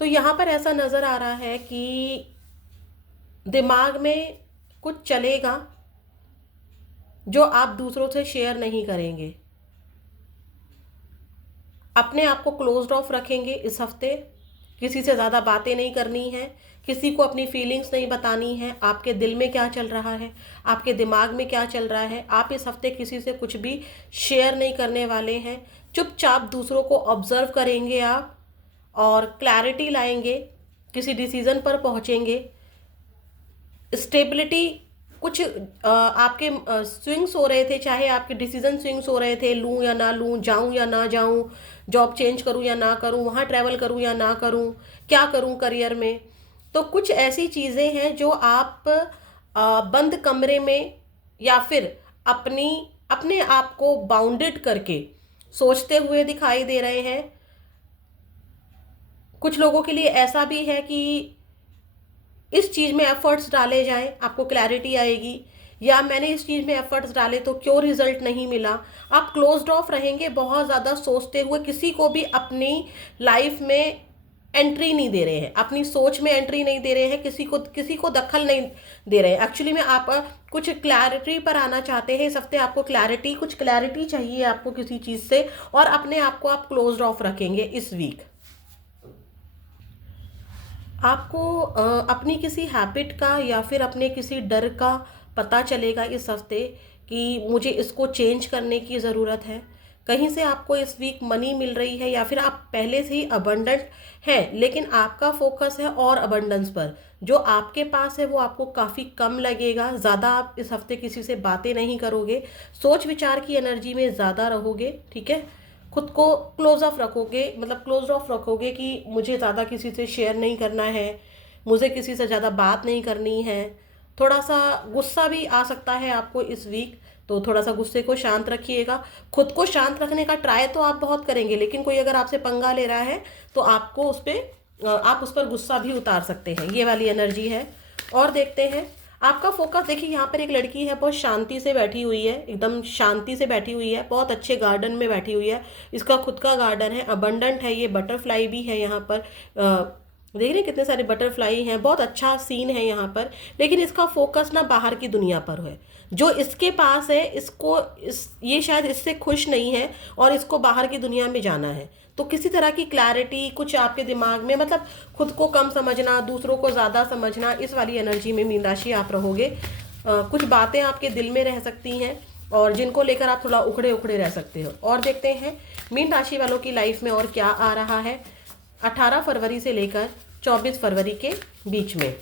तो यहाँ पर ऐसा नज़र आ रहा है कि दिमाग में कुछ चलेगा जो आप दूसरों से शेयर नहीं करेंगे। अपने आप को क्लोज्ड ऑफ रखेंगे इस हफ्ते। किसी से ज़्यादा बातें नहीं करनी है, किसी को अपनी फीलिंग्स नहीं बतानी है। आपके दिल में क्या चल रहा है, आपके दिमाग में क्या चल रहा है, आप इस हफ्ते किसी से कुछ भी शेयर नहीं करने वाले हैं। चुपचाप दूसरों को ऑब्जर्व करेंगे आप और क्लैरिटी लाएंगे, किसी डिसीज़न पर पहुंचेंगे। स्टेबिलिटी, कुछ आपके स्विंग्स हो रहे थे, चाहे आपके डिसीजन स्विंग्स हो रहे थे, लूँ या ना लूँ, जाऊँ या ना जाऊँ, जॉब चेंज करूँ या ना करूँ, वहाँ ट्रैवल करूँ या ना करूँ, क्या करूँ करियर में। तो कुछ ऐसी चीज़ें हैं जो आप बंद कमरे में या फिर अपने आप को बाउंडेड करके सोचते हुए दिखाई दे रहे हैं। कुछ लोगों के लिए ऐसा भी है कि इस चीज़ में एफर्ट्स डाले जाएं, आपको क्लैरिटी आएगी, या मैंने इस चीज़ में एफर्ट्स डाले तो क्यों रिजल्ट नहीं मिला। आप क्लोज्ड ऑफ रहेंगे, बहुत ज़्यादा सोचते हुए किसी को भी अपनी लाइफ में एंट्री नहीं दे रहे हैं, अपनी सोच में एंट्री नहीं दे रहे हैं, किसी को दखल नहीं दे रहे हैं। एक्चुअली में आप कुछ क्लैरिटी पर आना चाहते हैं इस हफ्ते। आपको कुछ क्लैरिटी चाहिए आपको किसी चीज़ से, और अपने आप को आप क्लोज्ड ऑफ रखेंगे इस वीक। आपको अपनी किसी हैबिट का या फिर अपने किसी डर का पता चलेगा इस हफ्ते कि मुझे इसको चेंज करने की ज़रूरत है। कहीं से आपको इस वीक मनी मिल रही है, या फिर आप पहले से ही अबंडेंट हैं लेकिन आपका फोकस है और अबंडेंस पर। जो आपके पास है वो आपको काफ़ी कम लगेगा। ज़्यादा आप इस हफ्ते किसी से बातें नहीं करोगे, सोच विचार की एनर्जी में ज़्यादा रहोगे, ठीक है। खुद को क्लोज ऑफ रखोगे, मतलब क्लोज ऑफ रखोगे कि मुझे ज़्यादा किसी से शेयर नहीं करना है, मुझे किसी से ज़्यादा बात नहीं करनी है। थोड़ा सा गुस्सा भी आ सकता है आपको इस वीक, तो थोड़ा सा गुस्से को शांत रखिएगा। खुद को शांत रखने का ट्राई तो आप बहुत करेंगे, लेकिन कोई अगर आपसे पंगा ले रहा है तो आपको आप उस पर गुस्सा भी उतार सकते हैं, ये वाली एनर्जी है। और देखते हैं आपका फोकस। देखिए यहाँ पर एक लड़की है, बहुत शांति से बैठी हुई है, एकदम शांति से बैठी हुई है, बहुत अच्छे गार्डन में बैठी हुई है। इसका खुद का गार्डन है, अबंडेंट है, ये बटरफ्लाई भी है यहाँ पर। देख रहे हैं कितने सारे बटरफ्लाई हैं, बहुत अच्छा सीन है यहाँ पर। लेकिन इसका फोकस ना बाहर की दुनिया पर है। जो इसके पास है, ये शायद इससे खुश नहीं है और इसको बाहर की दुनिया में जाना है। तो किसी तरह की क्लैरिटी कुछ आपके दिमाग में, मतलब खुद को कम समझना, दूसरों को ज़्यादा समझना, इस वाली एनर्जी में मीन राशि आप रहोगे। कुछ बातें आपके दिल में रह सकती हैं और जिनको लेकर आप थोड़ा उखड़े उखड़े रह सकते हो। और देखते हैं मीन राशि वालों की लाइफ में और क्या आ रहा है 18 फरवरी से लेकर 24 फरवरी के बीच में।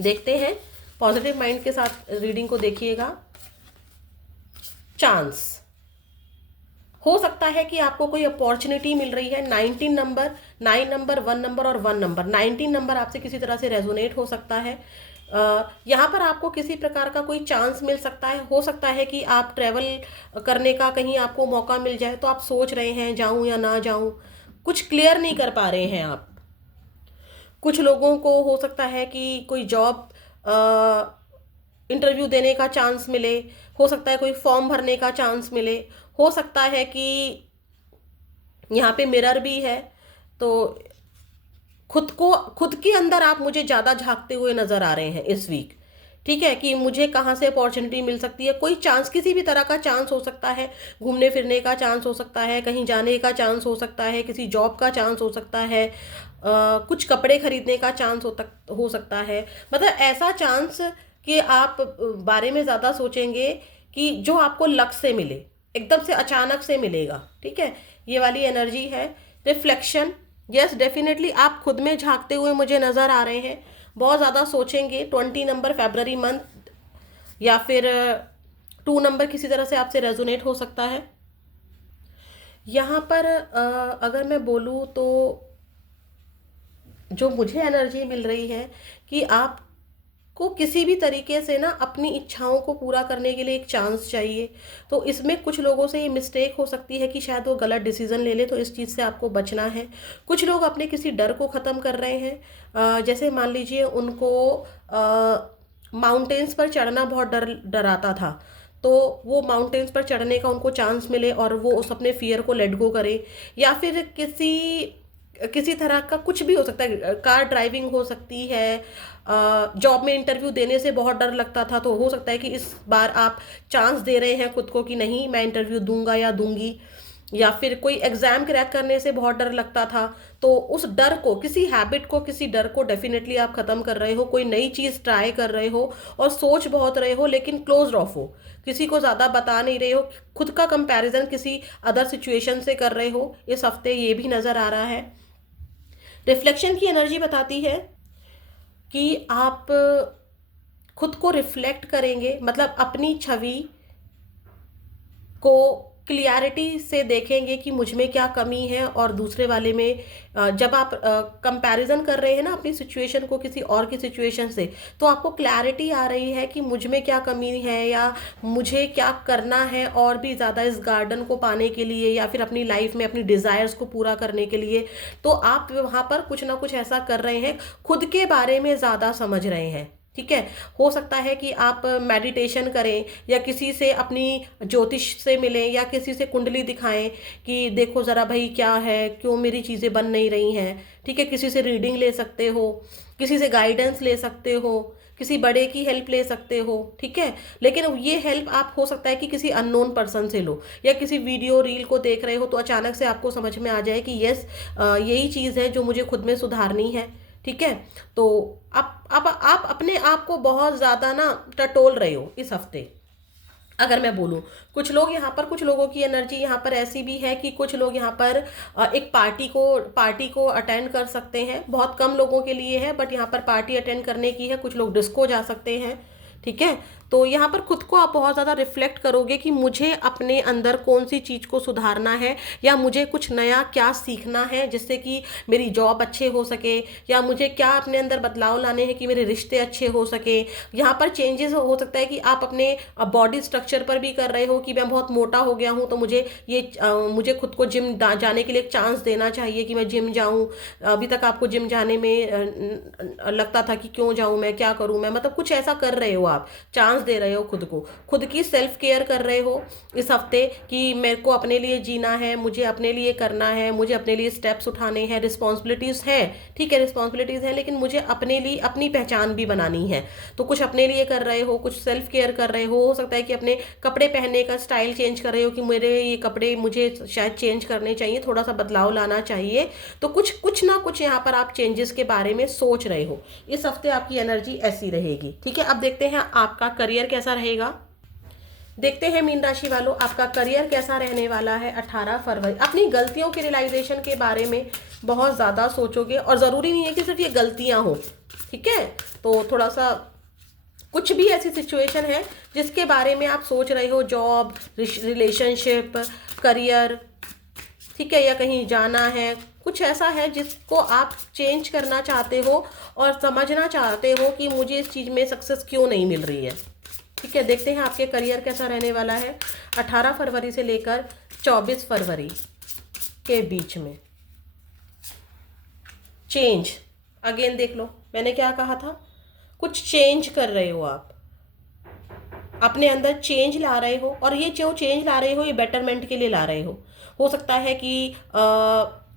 देखते हैं, पॉजिटिव माइंड के साथ रीडिंग को देखिएगा। चांस हो सकता है कि आपको कोई अपॉर्चुनिटी मिल रही है। 19 नंबर, 9 नंबर, 1 नंबर और 1 नंबर, 19 नंबर आपसे किसी तरह से रेजोनेट हो सकता है। यहाँ पर आपको किसी प्रकार का कोई चांस मिल सकता है। हो सकता है कि आप ट्रैवल करने का कहीं आपको मौका मिल जाए, तो आप सोच रहे हैं जाऊं या ना जाऊं, कुछ क्लियर नहीं कर पा रहे हैं आप। कुछ लोगों को हो सकता है कि कोई जॉब इंटरव्यू देने का चांस मिले, हो सकता है कोई फॉर्म भरने का चांस मिले, हो सकता है कि यहाँ पे मिरर भी है। तो खुद के अंदर आप मुझे ज़्यादा झांकते हुए नज़र आ रहे हैं इस वीक, ठीक है, कि मुझे कहाँ से अपॉर्चुनिटी मिल सकती है। कोई चांस, किसी भी तरह का चांस हो सकता है, घूमने फिरने का चांस हो सकता है, कहीं जाने का चांस हो सकता है, किसी जॉब का चांस हो सकता है, कुछ कपड़े खरीदने का चांस हो सकता है। मतलब ऐसा चांस कि आप बारे में ज़्यादा सोचेंगे कि जो आपको लक से मिले, एकदम से अचानक से मिलेगा, ठीक है, ये वाली एनर्जी है। रिफ्लेक्शन, यस डेफिनेटली आप खुद में झांकते हुए मुझे नज़र आ रहे हैं, बहुत ज़्यादा सोचेंगे। 20 नंबर फरवरी मंथ, या फिर 2 नंबर किसी तरह से आपसे रेजोनेट हो सकता है। यहाँ पर अगर मैं बोलूँ तो जो मुझे एनर्जी मिल रही है कि आपको किसी भी तरीके से ना अपनी इच्छाओं को पूरा करने के लिए एक चांस चाहिए। तो इसमें कुछ लोगों से ये मिस्टेक हो सकती है कि शायद वो गलत डिसीजन ले ले, तो इस चीज़ से आपको बचना है। कुछ लोग अपने किसी डर को ख़त्म कर रहे हैं। जैसे मान लीजिए उनको माउंटेन्स पर चढ़ना बहुत डराता था, तो वो माउंटेन्स पर चढ़ने का उनको चांस मिले और वो उस अपने फियर को लेट गो करें। या फिर किसी किसी तरह का कुछ भी हो सकता है, कार ड्राइविंग हो सकती है, जॉब में इंटरव्यू देने से बहुत डर लगता था, तो हो सकता है कि इस बार आप चांस दे रहे हैं खुद को कि नहीं मैं इंटरव्यू दूंगा या दूंगी। या फिर कोई एग्जाम क्रैक करने से बहुत डर लगता था, तो उस डर को, किसी हैबिट को, किसी डर को डेफिनेटली आप खत्म कर रहे हो। कोई नई चीज ट्राई कर रहे हो और सोच बहुत रहे हो लेकिन क्लोज ऑफ हो, किसी को ज्यादा बता नहीं रहे हो, खुद का कंपैरिजन किसी अदर सिचुएशन से कर रहे हो, इस हफ्ते ये भी नजर आ रहा है। रिफ्लेक्शन की एनर्जी बताती है कि आप खुद को रिफ्लेक्ट करेंगे, मतलब अपनी छवि को क्लियरिटी से देखेंगे कि मुझ में क्या कमी है और दूसरे वाले में। जब आप कंपैरिजन कर रहे हैं ना अपनी सिचुएशन को किसी और की सिचुएशन से, तो आपको क्लैरिटी आ रही है कि मुझ में क्या कमी है या मुझे क्या करना है और भी ज़्यादा इस गार्डन को पाने के लिए या फिर अपनी लाइफ में अपनी डिज़ायर्स को पूरा करने के लिए। तो आप वहाँ पर कुछ ना कुछ ऐसा कर रहे हैं, खुद के बारे में ज़्यादा समझ रहे हैं। ठीक है, हो सकता है कि आप मेडिटेशन करें या किसी से अपनी ज्योतिष से मिलें या किसी से कुंडली दिखाएं कि देखो ज़रा भाई क्या है, क्यों मेरी चीज़ें बन नहीं रही हैं। ठीक है, किसी से रीडिंग ले सकते हो, किसी से गाइडेंस ले सकते हो, किसी बड़े की हेल्प ले सकते हो। ठीक है, लेकिन ये हेल्प आप हो सकता है कि किसी अननोन पर्सन से लो, या किसी वीडियो रील को देख रहे हो तो अचानक से आपको समझ में आ जाए कि यस यही चीज़ है जो मुझे खुद में सुधारनी है। ठीक है, तो आप अपने आप को बहुत ज़्यादा ना टटोल रहे हो इस हफ्ते। अगर मैं बोलूँ, कुछ लोग यहाँ पर, कुछ लोगों की एनर्जी यहाँ पर ऐसी भी है कि कुछ लोग यहाँ पर एक पार्टी को अटेंड कर सकते हैं। बहुत कम लोगों के लिए है, बट यहाँ पर पार्टी अटेंड करने की है। कुछ लोग डिस्को जा सकते हैं। ठीक है, तो यहाँ पर खुद को आप बहुत ज़्यादा रिफ्लेक्ट करोगे कि मुझे अपने अंदर कौन सी चीज़ को सुधारना है, या मुझे कुछ नया क्या सीखना है जिससे कि मेरी जॉब अच्छे हो सके, या मुझे क्या अपने अंदर बदलाव लाने हैं कि मेरे रिश्ते अच्छे हो सके। यहाँ पर चेंजेस हो सकता है कि आप अपने बॉडी स्ट्रक्चर पर भी कर रहे हो कि मैं बहुत मोटा हो गया हूँ, तो मुझे खुद को जिम जाने के लिए एक चांस देना चाहिए कि मैं जिम जाऊँ। अभी तक आपको जिम जाने में लगता था कि क्यों जाऊँ मैं, क्या करूँ मैं, मतलब कुछ ऐसा कर रहे हो, आप चांस दे रहे हो खुद को, खुद की सेल्फ केयर कर रहे हो इस हफ्ते कि मेरे को अपने लिए जीना है, मुझे अपने लिए करना है, मुझे अपने लिए स्टेप्स उठाने हैं, रिस्पॉन्सिबिलिटीज है। ठीक है, रिस्पॉन्सिबिलिटीज है, लेकिन मुझे अपने लिए अपनी पहचान भी बनानी है। तो कुछ अपने लिए कर रहे हो, कुछ सेल्फ केयर कर रहे हो सकता है कि अपने कपड़े पहनने का स्टाइल चेंज कर रहे हो कि मेरे ये कपड़े मुझे शायद चेंज करने चाहिए, थोड़ा सा बदलाव लाना चाहिए। तो कुछ ना कुछ यहाँ पर आप चेंजेस के बारे में सोच रहे हो। इस हफ्ते आपकी एनर्जी ऐसी रहेगी। ठीक है, अब देखते हैं आपका करियर कैसा रहेगा। देखते हैं मीन राशि वालों, आपका करियर कैसा रहने वाला है 18 फरवरी। अपनी गलतियों के रियलाइजेशन के बारे में बहुत ज़्यादा सोचोगे, और ज़रूरी नहीं है कि सिर्फ ये गलतियां हो। ठीक है, तो थोड़ा सा कुछ भी ऐसी सिचुएशन है जिसके बारे में आप सोच रहे हो, जॉब, रिलेशनशिप, करियर, ठीक है, या कहीं जाना है, कुछ ऐसा है जिसको आप चेंज करना चाहते हो और समझना चाहते हो कि मुझे इस चीज़ में सक्सेस क्यों नहीं मिल रही है। ठीक है, देखते हैं आपके करियर कैसा रहने वाला है 18 फरवरी से लेकर 24 फरवरी के बीच में। चेंज, अगेन देख लो मैंने क्या कहा था, कुछ चेंज कर रहे हो आप, अपने अंदर चेंज ला रहे हो, और ये जो चेंज ला रहे हो ये बेटरमेंट के लिए ला रहे हो सकता है कि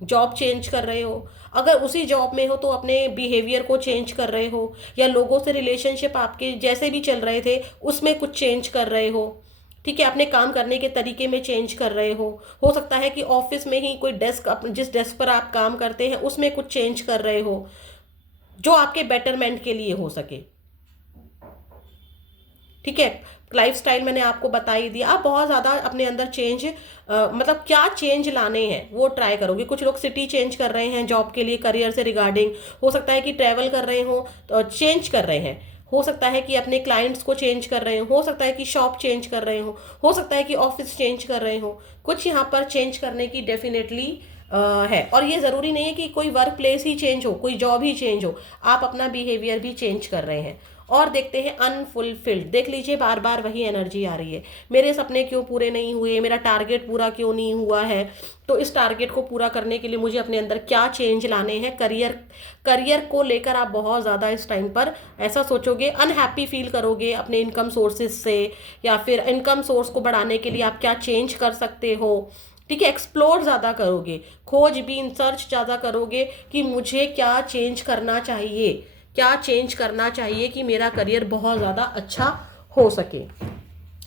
जॉब चेंज कर रहे हो, अगर उसी जॉब में हो तो अपने बिहेवियर को चेंज कर रहे हो, या लोगों से रिलेशनशिप आपके जैसे भी चल रहे थे उसमें कुछ चेंज कर रहे हो। ठीक है, अपने काम करने के तरीके में चेंज कर रहे हो सकता है कि ऑफिस में ही कोई डेस्क, जिस डेस्क पर आप काम करते हैं उसमें कुछ चेंज कर रहे हो जो आपके बेटरमेंट के लिए हो सके। ठीक है, लाइफस्टाइल मैंने आपको बता ही दिया। आप बहुत ज़्यादा अपने अंदर चेंज, मतलब क्या चेंज लाने हैं वो ट्राई करोगे। कुछ लोग सिटी चेंज कर रहे हैं जॉब के लिए, करियर से रिगार्डिंग, हो सकता है कि ट्रैवल कर रहे हो तो चेंज कर रहे हैं, हो सकता है कि अपने क्लाइंट्स को चेंज कर रहे हो सकता है कि शॉप चेंज कर रहे हो सकता है कि ऑफिस चेंज कर रहे हो। कुछ यहाँ पर चेंज करने की डेफिनेटली है, और ये ज़रूरी नहीं है कि कोई वर्क प्लेस ही चेंज हो, कोई जॉब ही चेंज हो, आप अपना बिहेवियर भी चेंज कर रहे हैं। और देखते हैं अनफुलफिल्ड, देख लीजिए बार बार वही एनर्जी आ रही है, मेरे सपने क्यों पूरे नहीं हुए, मेरा टारगेट पूरा क्यों नहीं हुआ है। तो इस टारगेट को पूरा करने के लिए मुझे अपने अंदर क्या चेंज लाने हैं। करियर को लेकर आप बहुत ज़्यादा इस टाइम पर ऐसा सोचोगे, अनहैप्पी फील करोगे अपने इनकम सोर्सेज से, या फिर इनकम सोर्स को बढ़ाने के लिए आप क्या चेंज कर सकते हो। ठीक है, एक्सप्लोर ज़्यादा करोगे, खोजबीन सर्च ज़्यादा करोगे कि मुझे क्या चेंज करना चाहिए, क्या चेंज करना चाहिए कि मेरा करियर बहुत ज़्यादा अच्छा हो सके।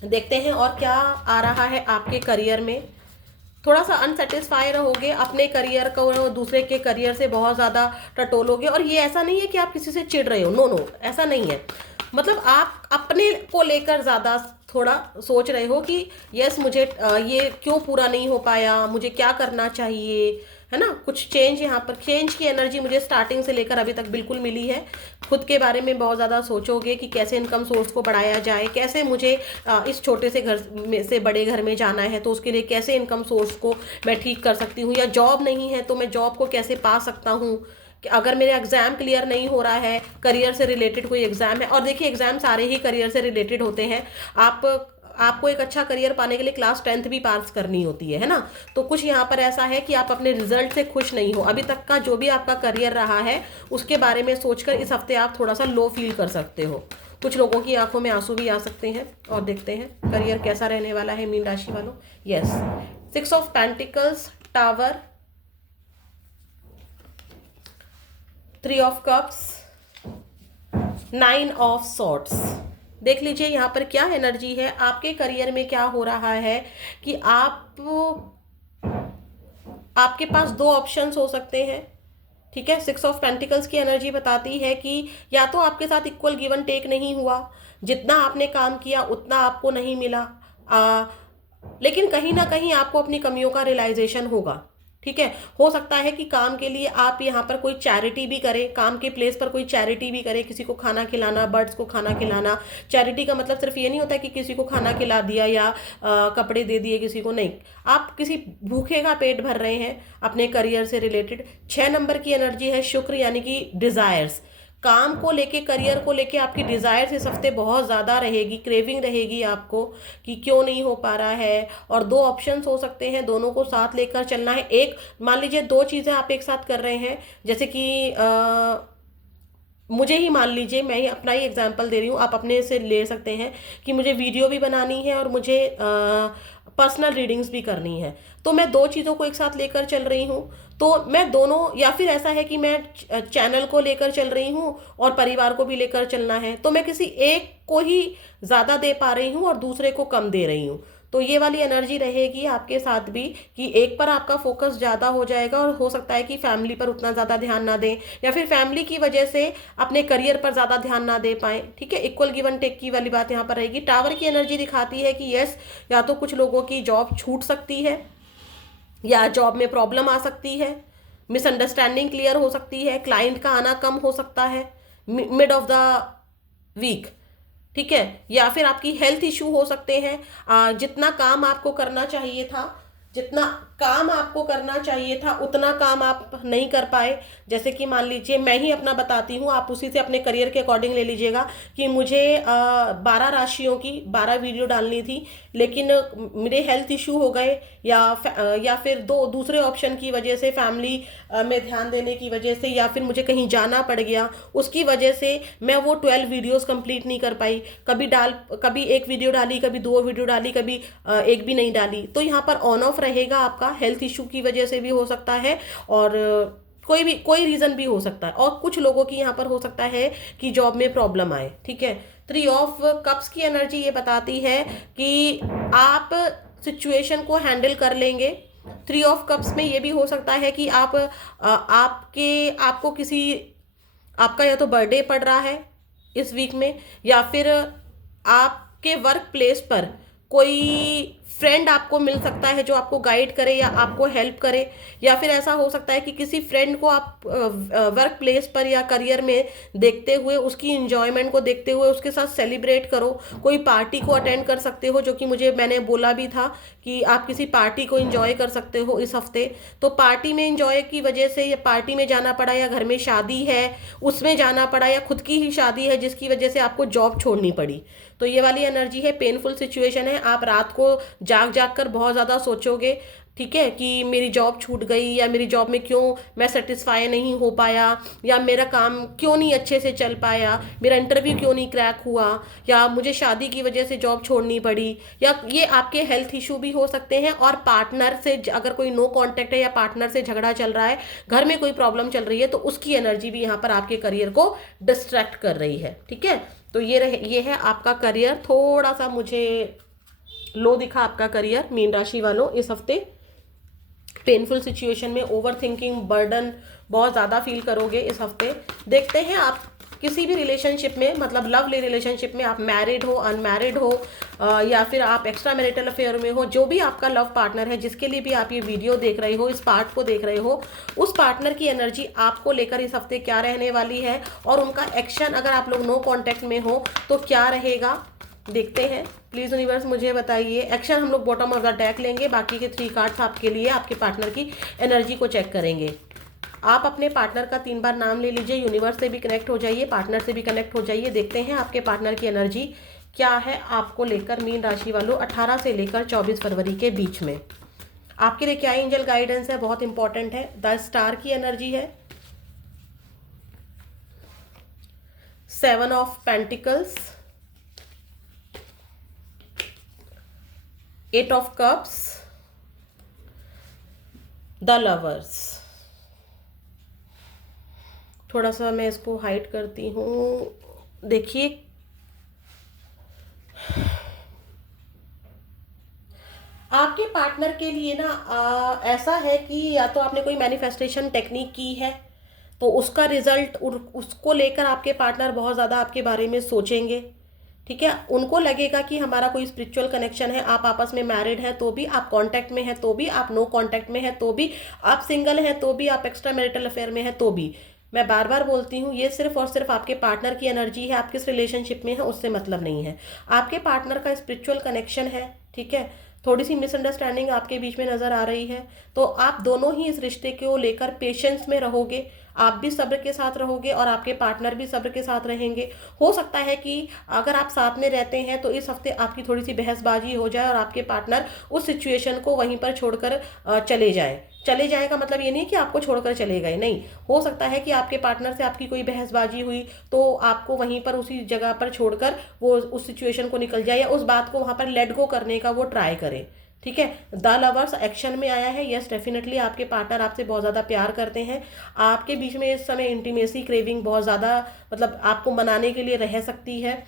देखते हैं और क्या आ रहा है आपके करियर में। थोड़ा सा अनसेटिस्फाई रहोगे अपने करियर को, दूसरे के करियर से बहुत ज़्यादा टटोलोगे। और ये ऐसा नहीं है कि आप किसी से चिढ़ रहे हो, नो नो, ऐसा नहीं है। मतलब आप अपने को लेकर ज़्यादा थोड़ा सोच रहे हो कि यस मुझे ये क्यों पूरा नहीं हो पाया, मुझे क्या करना चाहिए, है ना। कुछ चेंज, यहाँ पर चेंज की एनर्जी मुझे स्टार्टिंग से लेकर अभी तक बिल्कुल मिली है। खुद के बारे में बहुत ज़्यादा सोचोगे कि कैसे इनकम सोर्स को बढ़ाया जाए, कैसे मुझे इस छोटे से घर में से बड़े घर में जाना है, तो उसके लिए कैसे इनकम सोर्स को मैं ठीक कर सकती हूँ, या जॉब नहीं है तो मैं जॉब को कैसे पा सकता हूँ, कि अगर मेरा एग्जाम क्लियर नहीं हो रहा है, करियर से रिलेटेड कोई एग्जाम है। और देखिए एग्जाम सारे ही करियर से रिलेटेड होते हैं। आप आपको एक अच्छा करियर पाने के लिए क्लास 10th भी पास करनी होती है ना। तो कुछ यहाँ पर ऐसा है कि आप अपने रिजल्ट से खुश नहीं हो, अभी तक का जो भी आपका करियर रहा है उसके बारे में सोचकर इस हफ्ते आप थोड़ा सा लो फील कर सकते हो। कुछ लोगों की आंखों में आंसू भी आ सकते हैं। और देखते हैं करियर कैसा रहने वाला है मीन राशि वालों। Yes, 6 of pentacles, tower, 3 of cups, 9 of swords. देख लीजिए यहाँ पर क्या एनर्जी है आपके करियर में, क्या हो रहा है कि आपके पास दो ऑप्शंस हो सकते हैं। ठीक है, 6 ऑफ पेंटिकल्स की एनर्जी बताती है कि या तो आपके साथ इक्वल गिव एंड टेक नहीं हुआ, जितना आपने काम किया उतना आपको नहीं मिला, लेकिन कहीं ना कहीं आपको अपनी कमियों का रियलाइजेशन होगा। ठीक है, हो सकता है कि काम के लिए आप यहाँ पर कोई चैरिटी भी करें, काम के प्लेस पर कोई चैरिटी भी करें, किसी को खाना खिलाना, बर्ड्स को खाना खिलाना। चैरिटी का मतलब सिर्फ ये नहीं होता है कि किसी को खाना खिला दिया या कपड़े दे दिए किसी को, नहीं, आप किसी भूखे का पेट भर रहे हैं अपने करियर से रिलेटेड। 6 नंबर की एनर्जी है शुक्र, यानी कि डिजायर्स, काम को लेके, करियर को लेके आपकी डिज़ायर्स इस हफ्ते बहुत ज़्यादा रहेगी, क्रेविंग रहेगी आपको कि क्यों नहीं हो पा रहा है। और दो ऑप्शंस हो सकते हैं, दोनों को साथ लेकर चलना है। एक मान लीजिए दो चीज़ें आप एक साथ कर रहे हैं, जैसे कि मुझे ही मान लीजिए, मैं ही अपना ही एग्जांपल दे रही हूँ, आप अपने से ले सकते हैं कि मुझे वीडियो भी बनानी है और मुझे पर्सनल रीडिंग्स भी करनी है। तो मैं दो चीज़ों को एक साथ लेकर चल रही हूँ। तो मैं दोनों, या फिर ऐसा है कि मैं चैनल को लेकर चल रही हूँ और परिवार को भी लेकर चलना है, तो मैं किसी एक को ही ज़्यादा दे पा रही हूँ और दूसरे को कम दे रही हूँ। तो ये वाली एनर्जी रहेगी आपके साथ भी कि एक पर आपका फोकस ज़्यादा हो जाएगा और हो सकता है कि फैमिली पर उतना ज़्यादा ध्यान ना दें, या फिर फैमिली की वजह से अपने करियर पर ज़्यादा ध्यान ना दे पाएँ। ठीक है, इक्वल गिव एंड टेक की वाली बात यहाँ पर रहेगी। टावर की एनर्जी दिखाती है कि यस, या तो कुछ लोगों की जॉब छूट सकती है, या जॉब में प्रॉब्लम आ सकती है, मिसअंडरस्टैंडिंग क्लियर हो सकती है, क्लाइंट का आना कम हो सकता है मिड ऑफ द वीक। ठीक है, या फिर आपकी हेल्थ इशू हो सकते हैं। जितना काम आपको करना चाहिए था, जितना काम आपको करना चाहिए था उतना काम आप नहीं कर पाए। जैसे कि मान लीजिए, मैं ही अपना बताती हूँ, आप उसी से अपने करियर के अकॉर्डिंग ले लीजिएगा कि मुझे 12 राशियों की 12 वीडियो डालनी थी, लेकिन मेरे हेल्थ इशू हो गए, या फिर दो दूसरे ऑप्शन की वजह से, फैमिली में ध्यान देने की वजह से, या फिर मुझे कहीं जाना पड़ गया, उसकी वजह से मैं वो 12 वीडियोस कंप्लीट नहीं कर पाई। कभी एक वीडियो डाली, कभी दो वीडियो डाली, कभी एक भी नहीं डाली। तो यहाँ पर ऑन ऑफ रहेगा आपका, हेल्थ इशू की वजह से भी हो सकता है, और कोई रीज़न भी हो सकता है। और कुछ लोगों की यहाँ पर हो सकता है कि जॉब में प्रॉब्लम आए। ठीक है, 3 ऑफ कप्स की एनर्जी ये बताती है कि आप सिचुएशन को हैंडल कर लेंगे। 3 ऑफ कप्स में ये भी हो सकता है कि आपको किसी, आपका या तो बर्थडे पड़ रहा है इस वीक में, या फिर आपके वर्क प्लेस पर कोई फ्रेंड आपको मिल सकता है जो आपको गाइड करे या आपको हेल्प करे, या फिर ऐसा हो सकता है कि किसी फ्रेंड को आप वर्क प्लेस पर या करियर में देखते हुए, उसकी इंजॉयमेंट को देखते हुए उसके साथ सेलिब्रेट करो। कोई पार्टी को अटेंड कर सकते हो, जो कि मैंने बोला भी था कि आप किसी पार्टी को इंजॉय कर सकते हो इस हफ्ते। तो पार्टी में इंजॉय की वजह से, या पार्टी में जाना पड़ा, या घर में शादी है उसमें जाना पड़ा, या खुद की ही शादी है जिसकी वजह से आपको जॉब छोड़नी पड़ी, तो ये वाली एनर्जी है। पेनफुल सिचुएशन है, आप रात को जाग जाग कर बहुत ज़्यादा सोचोगे। ठीक है, कि मेरी जॉब छूट गई, या मेरी जॉब में क्यों मैं सेटिस्फाई नहीं हो पाया, या मेरा काम क्यों नहीं अच्छे से चल पाया, मेरा इंटरव्यू क्यों नहीं क्रैक हुआ, या मुझे शादी की वजह से जॉब छोड़नी पड़ी, या ये आपके हेल्थ इशू भी हो सकते हैं। और पार्टनर से अगर कोई नो कांटेक्ट है या पार्टनर से झगड़ा चल रहा है, घर में कोई प्रॉब्लम चल रही है, तो उसकी एनर्जी भी यहाँ पर आपके करियर को डिस्ट्रैक्ट कर रही है। ठीक है, तो ये है आपका करियर। थोड़ा सा मुझे लो दिखा आपका करियर मीन राशि वालों इस हफ्ते। पेनफुल सिचुएशन में ओवर थिंकिंग, बर्डन बहुत ज़्यादा फील करोगे इस हफ्ते। देखते हैं आप किसी भी रिलेशनशिप में, मतलब लव रिलेशनशिप में, आप मैरिड हो, अनमैरिड हो, या फिर आप एक्स्ट्रा मैरिटल अफेयर में हो, जो भी आपका लव पार्टनर है, जिसके लिए भी आप ये वीडियो देख रहे हो, इस पार्ट को देख रहे हो, उस पार्टनर की एनर्जी आपको लेकर इस हफ्ते क्या रहने वाली है, और उनका एक्शन अगर आप लोग नो कॉन्टैक्ट में हो तो क्या रहेगा, देखते हैं। प्लीज यूनिवर्स मुझे बताइए। एक्शन हम लोग बॉटम ऑफ द डेक लेंगे, बाकी के 3 कार्ड्स आपके लिए आपके पार्टनर की एनर्जी को चेक करेंगे। आप अपने पार्टनर का 3 बार नाम ले लीजिए, यूनिवर्स से भी कनेक्ट हो जाइए, पार्टनर से भी कनेक्ट हो जाइए। देखते हैं आपके पार्टनर की एनर्जी क्या है आपको लेकर मीन राशि वालों 18 से लेकर 24 फरवरी के बीच में। आपके लिए क्या एंजल गाइडेंस है, बहुत इंपॉर्टेंट है। द स्टार की एनर्जी है, 7 of pentacles, 8 of cups, the lovers. थोड़ा सा मैं इसको हाइड करती हूँ। देखिए, आपके पार्टनर के लिए ना ऐसा है कि या तो आपने कोई मैनिफेस्टेशन टेक्निक की है, तो उसका रिजल्ट उसको लेकर आपके पार्टनर बहुत ज़्यादा आपके बारे में सोचेंगे। ठीक है, उनको लगेगा कि हमारा कोई स्पिरिचुअल कनेक्शन है। आप आपस में मैरिड है तो भी, आप कांटेक्ट में है तो भी, आप नो कांटेक्ट में है तो भी, आप सिंगल हैं तो भी, आप एक्स्ट्रा मैरिटल अफेयर में है तो भी। मैं बार बार बोलती हूँ, ये सिर्फ और सिर्फ आपके पार्टनर की एनर्जी है। आप किस रिलेशनशिप में है उससे मतलब नहीं है, आपके पार्टनर का स्पिरिचुअल कनेक्शन है। ठीक है, थोड़ी सी मिसअंडरस्टैंडिंग आपके बीच में नज़र आ रही है, तो आप दोनों ही इस रिश्ते को लेकर पेशेंस में रहोगे। आप भी सब्र के साथ रहोगे और आपके पार्टनर भी सब्र के साथ रहेंगे। हो सकता है कि अगर आप साथ में रहते हैं तो इस हफ्ते आपकी थोड़ी सी बहसबाजी हो जाए और आपके पार्टनर उस सिचुएशन को वहीं पर छोड़कर चले जाए। चले जाए का मतलब ये नहीं कि आपको छोड़कर चले गए, नहीं। हो सकता है कि आपके पार्टनर से आपकी कोई बहसबाजी हुई तो आपको वहीं पर उसी जगह पर छोड़कर वो उस सिचुएशन को निकल जाए, या उस बात को वहाँ पर लेट गो करने का वो ट्राई करे। ठीक है, द लवर्स एक्शन में आया है। यस, डेफिनेटली आपके पार्टनर आपसे बहुत ज़्यादा प्यार करते हैं। आपके बीच में इस समय इंटीमेसी क्रेविंग बहुत ज़्यादा, मतलब आपको मनाने के लिए रह सकती है।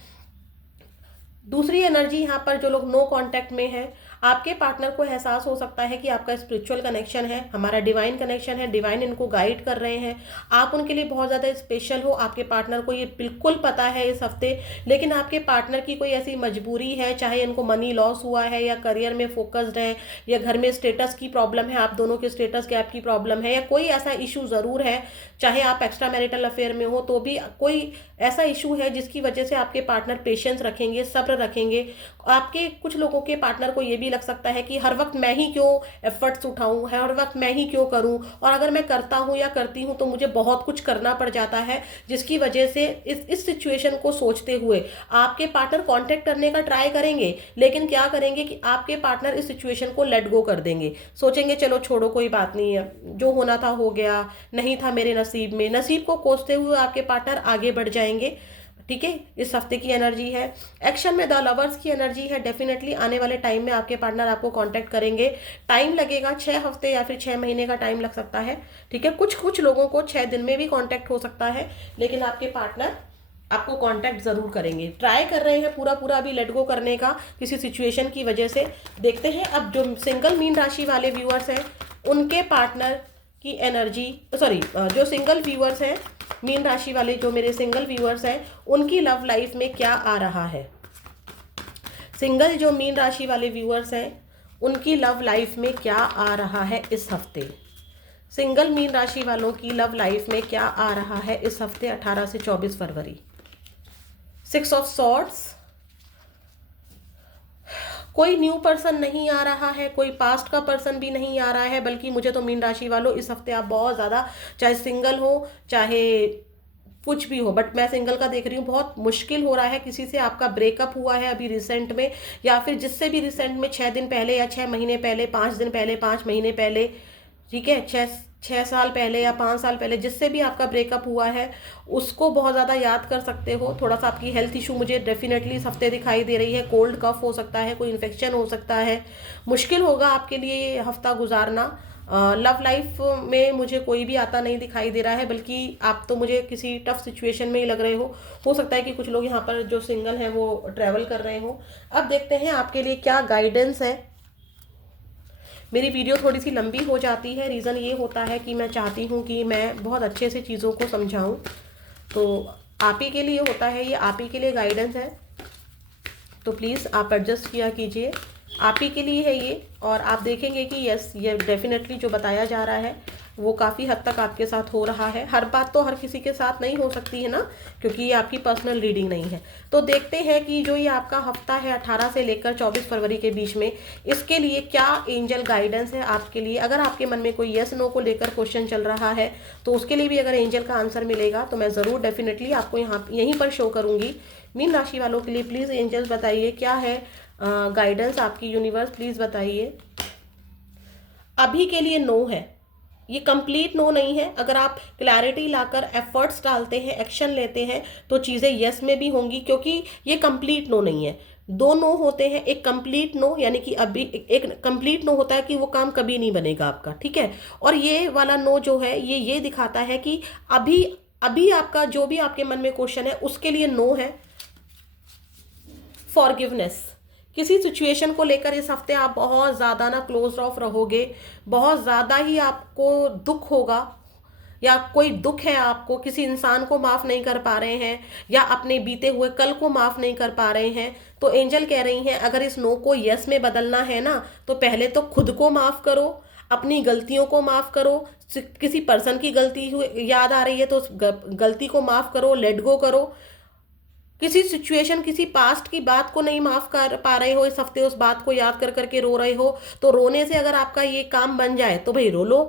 दूसरी एनर्जी यहाँ पर जो लोग नो कांटेक्ट में है, आपके पार्टनर को एहसास हो सकता है कि आपका स्पिरिचुअल कनेक्शन है, हमारा डिवाइन कनेक्शन है, डिवाइन इनको गाइड कर रहे हैं, आप उनके लिए बहुत ज़्यादा स्पेशल हो। आपके पार्टनर को ये बिल्कुल पता है इस हफ्ते, लेकिन आपके पार्टनर की कोई ऐसी मजबूरी है, चाहे इनको मनी लॉस हुआ है, या करियर में फोकस्ड है, या घर में स्टेटस की प्रॉब्लम है, आप दोनों के स्टेटस गैप की प्रॉब्लम है, या कोई ऐसा इशू ज़रूर है, चाहे आप एक्स्ट्रा मैरिटल अफेयर में हो तो भी कोई ऐसा इशू है जिसकी वजह से आपके पार्टनर पेशेंस रखेंगे, सब्र रखेंगे। आपके कुछ लोगों के पार्टनर को ये भी लग सकता है कि हर वक्त मैं ही क्यों एफर्ट्स उठाऊं, हर वक्त मैं ही क्यों करूं, और अगर मैं करता हूं या करती हूं तो मुझे बहुत कुछ करना पड़ जाता है, जिसकी वजह से इस सिचुएशन को सोचते हुए आपके पार्टनर कांटेक्ट करने का ट्राई करेंगे, लेकिन क्या करेंगे कि आपके पार्टनर इस सिचुएशन को लेट गो कर देंगे। सोचेंगे चलो छोड़ो, कोई बात नहीं है, जो होना था हो गया, नहीं था मेरे नसीब में। नसीब को कोसते हुए आपके पार्टनर आगे बढ़ जाएंगे। ठीक है, इस हफ्ते की एनर्जी है। एक्शन में द लवर्स की एनर्जी है। डेफिनेटली आने वाले टाइम में आपके पार्टनर आपको कांटेक्ट करेंगे। टाइम लगेगा, 6 हफ्ते या फिर 6 महीने का टाइम लग सकता है। ठीक है, कुछ लोगों को 6 दिन में भी कांटेक्ट हो सकता है, लेकिन आपके पार्टनर आपको कांटेक्ट जरूर करेंगे। ट्राई कर रहे हैं पूरा पूरा अभी लेट गो करने का किसी सिचुएशन की वजह से। देखते हैं अब जो सिंगल मीन राशि वाले व्यूअर्स हैं उनके पार्टनर की एनर्जी, जो सिंगल व्यूअर्स हैं मीन राशि वाले, जो मेरे सिंगल व्यूअर्स हैं, उनकी लव लाइफ में क्या आ रहा है। सिंगल जो मीन राशि वाले व्यूअर्स हैं उनकी लव लाइफ में क्या आ रहा है इस हफ्ते। सिंगल मीन राशि वालों की लव लाइफ में क्या आ रहा है इस हफ्ते 18 से 24 फरवरी। 6 ऑफ सॉर्ड्स, कोई न्यू पर्सन नहीं आ रहा है, कोई पास्ट का पर्सन भी नहीं आ रहा है, बल्कि मुझे तो मीन राशि वालों इस हफ्ते आप बहुत ज़्यादा, चाहे सिंगल हो चाहे कुछ भी हो, बट मैं सिंगल का देख रही हूँ, बहुत मुश्किल हो रहा है। किसी से आपका ब्रेकअप हुआ है अभी रिसेंट में, या फिर जिससे भी रिसेंट में 6 दिन पहले या 6 महीने पहले, 5 दिन पहले, 5 महीने पहले, ठीक है, 6 साल पहले या 5 साल पहले, जिससे भी आपका ब्रेकअप हुआ है उसको बहुत ज़्यादा याद कर सकते हो। थोड़ा सा आपकी हेल्थ इशू मुझे डेफिनेटली इस हफ्ते दिखाई दे रही है। कोल्ड कफ हो सकता है, कोई इन्फेक्शन हो सकता है। मुश्किल होगा आपके लिए ये हफ्ता गुजारना। लव लाइफ में मुझे कोई भी आता नहीं दिखाई दे रहा है, बल्कि आप तो मुझे किसी टफ सिचुएशन में ही लग रहे हो सकता है कि कुछ लोग यहाँ पर जो सिंगल हैं वो ट्रैवल कर रहे हो। अब देखते हैं आपके लिए क्या गाइडेंस है। मेरी वीडियो थोड़ी सी लंबी हो जाती है, रीज़न ये होता है कि मैं चाहती हूँ कि मैं बहुत अच्छे से चीज़ों को समझाऊँ। तो आप ही के लिए होता है ये, आप ही के लिए गाइडेंस है, तो प्लीज़ आप एडजस्ट किया कीजिए। आप ही के लिए है ये, और आप देखेंगे कि यस, ये डेफिनेटली जो बताया जा रहा है वो काफ़ी हद तक आपके साथ हो रहा है। हर बात तो हर किसी के साथ नहीं हो सकती है ना, क्योंकि ये आपकी पर्सनल रीडिंग नहीं है। तो देखते हैं कि जो ये आपका हफ्ता है 18 से लेकर 24 फरवरी के बीच में, इसके लिए क्या एंजल गाइडेंस है आपके लिए। अगर आपके मन में कोई यस नो को लेकर क्वेश्चन चल रहा है, तो उसके लिए भी अगर एंजल का आंसर मिलेगा तो मैं ज़रूर डेफिनेटली आपको यहीं पर शो करूँगी। मीन राशि वालों के लिए प्लीज़ एंजल्स बताइए क्या है गाइडेंस आपकी, यूनिवर्स प्लीज़ बताइए। अभी के लिए नो है, ये कंप्लीट नो नहीं है। अगर आप क्लैरिटी लाकर एफर्ट्स डालते हैं, एक्शन लेते हैं, तो चीज़ें यस में भी होंगी, क्योंकि ये कंप्लीट नो नहीं है। दो नो होते हैं, एक कंप्लीट नो यानी कि अभी, एक कंप्लीट नो होता है कि वो काम कभी नहीं बनेगा आपका, ठीक है। और ये वाला नो जो है ये दिखाता है कि अभी अभी आपका जो भी आपके मन में क्वेश्चन है उसके लिए नो है। फॉरगिवनेस, किसी सिचुएशन को लेकर इस हफ्ते आप बहुत ज़्यादा ना क्लोज ऑफ रहोगे, बहुत ज़्यादा ही आपको दुख होगा, या कोई दुख है आपको, किसी इंसान को माफ़ नहीं कर पा रहे हैं, या अपने बीते हुए कल को माफ़ नहीं कर पा रहे हैं, तो एंजल कह रही हैं अगर इस नो को यस में बदलना है ना, तो पहले तो खुद को माफ़ करो, अपनी गलतियों को माफ़ करो। किसी पर्सन की गलती हुई याद आ रही है तो उस गलती को माफ़ करो, लेट गो करो। किसी सिचुएशन, किसी पास्ट की बात को नहीं माफ कर पा रहे हो इस हफ्ते, उस बात को याद कर करके रो रहे हो, तो रोने से अगर आपका ये काम बन जाए तो भाई रो लो,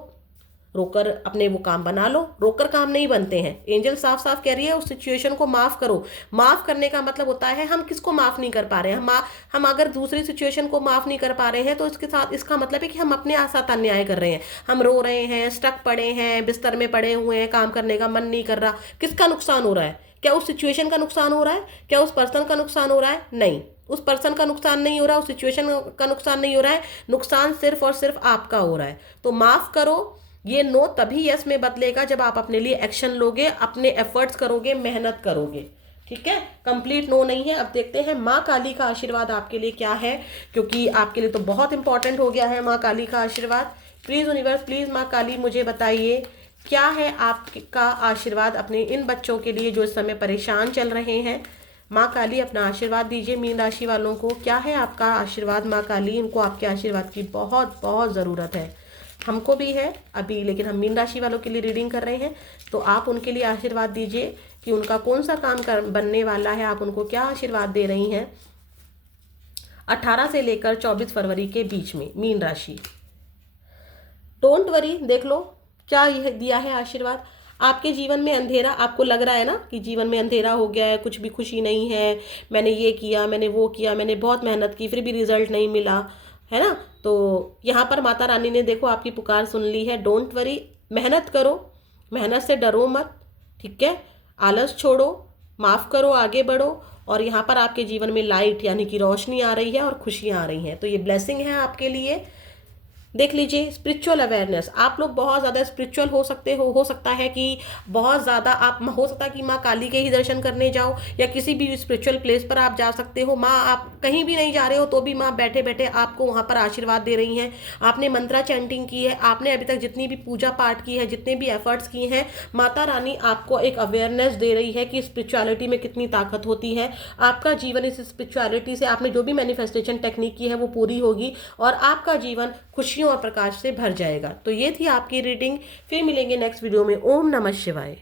रोकर अपने वो काम बना लो। रोकर काम नहीं बनते हैं। एंजल साफ साफ कह रही है उस सिचुएशन को माफ करो। माफ करने का मतलब होता है हम किसको माफ नहीं कर पा रहे हैं, हम अगर दूसरी सिचुएशन को माफ नहीं कर पा रहे हैं तो इसके साथ इसका मतलब है कि हम अपने साथ अन्याय कर रहे हैं। हम रो रहे हैं, स्टक पड़े हैं, बिस्तर में पड़े हुए हैं, काम करने का मन नहीं कर रहा। किसका नुकसान हो रहा है? क्या उस सिचुएशन का नुकसान हो रहा है? क्या उस पर्सन का नुकसान हो रहा है? नहीं, उस पर्सन का नुकसान नहीं हो रहा, उस सिचुएशन का नुकसान नहीं हो रहा है। नुकसान सिर्फ और सिर्फ आपका हो रहा है। तो माफ करो। ये नो तभी यस में बदलेगा जब आप अपने लिए एक्शन लोगे, अपने एफर्ट्स करोगे, मेहनत करोगे, ठीक है। कंप्लीट नो नहीं है। अब देखते हैं माँ काली का आशीर्वाद आपके लिए क्या है, क्योंकि आपके लिए तो बहुत इंपॉर्टेंट हो गया है माँ काली का आशीर्वाद। प्लीज़ यूनिवर्स, प्लीज़ माँ काली मुझे बताइए क्या है आपका आशीर्वाद अपने इन बच्चों के लिए जो इस समय परेशान चल रहे हैं। माँ काली अपना आशीर्वाद दीजिए मीन राशि वालों को। क्या है आपका आशीर्वाद माँ काली? इनको आपके आशीर्वाद की बहुत बहुत ज़रूरत है। हमको भी है अभी, लेकिन हम मीन राशि वालों के लिए रीडिंग कर रहे हैं, तो आप उनके लिए आशीर्वाद दीजिए कि उनका कौन सा काम बनने वाला है। आप उनको क्या आशीर्वाद दे रही हैं 18 से लेकर 24 फरवरी के बीच में मीन राशि। डोंट वरी, देख लो क्या यह दिया है आशीर्वाद। आपके जीवन में अंधेरा, आपको लग रहा है ना कि जीवन में अंधेरा हो गया है, कुछ भी खुशी नहीं है, मैंने ये किया, मैंने वो किया, मैंने बहुत मेहनत की, फिर भी रिजल्ट नहीं मिला, है ना। तो यहाँ पर माता रानी ने देखो आपकी पुकार सुन ली है। डोंट वरी, मेहनत करो, मेहनत से डरो मत, ठीक है। आलस छोड़ो, माफ़ करो, आगे बढ़ो। और यहाँ पर आपके जीवन में लाइट यानी कि रोशनी आ रही है और खुशियाँ आ रही हैं, तो ये ब्लेसिंग है आपके लिए। देख लीजिए स्पिरिचुअल अवेयरनेस, आप लोग बहुत ज़्यादा स्पिरिचुअल हो सकता है कि बहुत ज़्यादा आप, हो सकता है कि माँ काली के ही दर्शन करने जाओ, या किसी भी स्पिरिचुअल प्लेस पर आप जा सकते हो। माँ, आप कहीं भी नहीं जा रहे हो तो भी माँ बैठे बैठे आपको वहाँ पर आशीर्वाद दे रही हैं। आपने मंत्रा चैंटिंग की है, आपने अभी तक जितनी भी पूजा पाठ की है, जितने भी एफर्ट्स किए हैं, माता रानी आपको एक अवेयरनेस दे रही है कि स्पिरिचुअलिटी में कितनी ताकत होती है। आपका जीवन इस स्पिरिचुअलिटी से, आपने जो भी मैनिफेस्टेशन टेक्निक की है वो पूरी होगी, और आपका जीवन खुशियों और प्रकाश से भर जाएगा। तो ये थी आपकी रीडिंग। फिर मिलेंगे नेक्स्ट वीडियो में। ओम नमः शिवाय।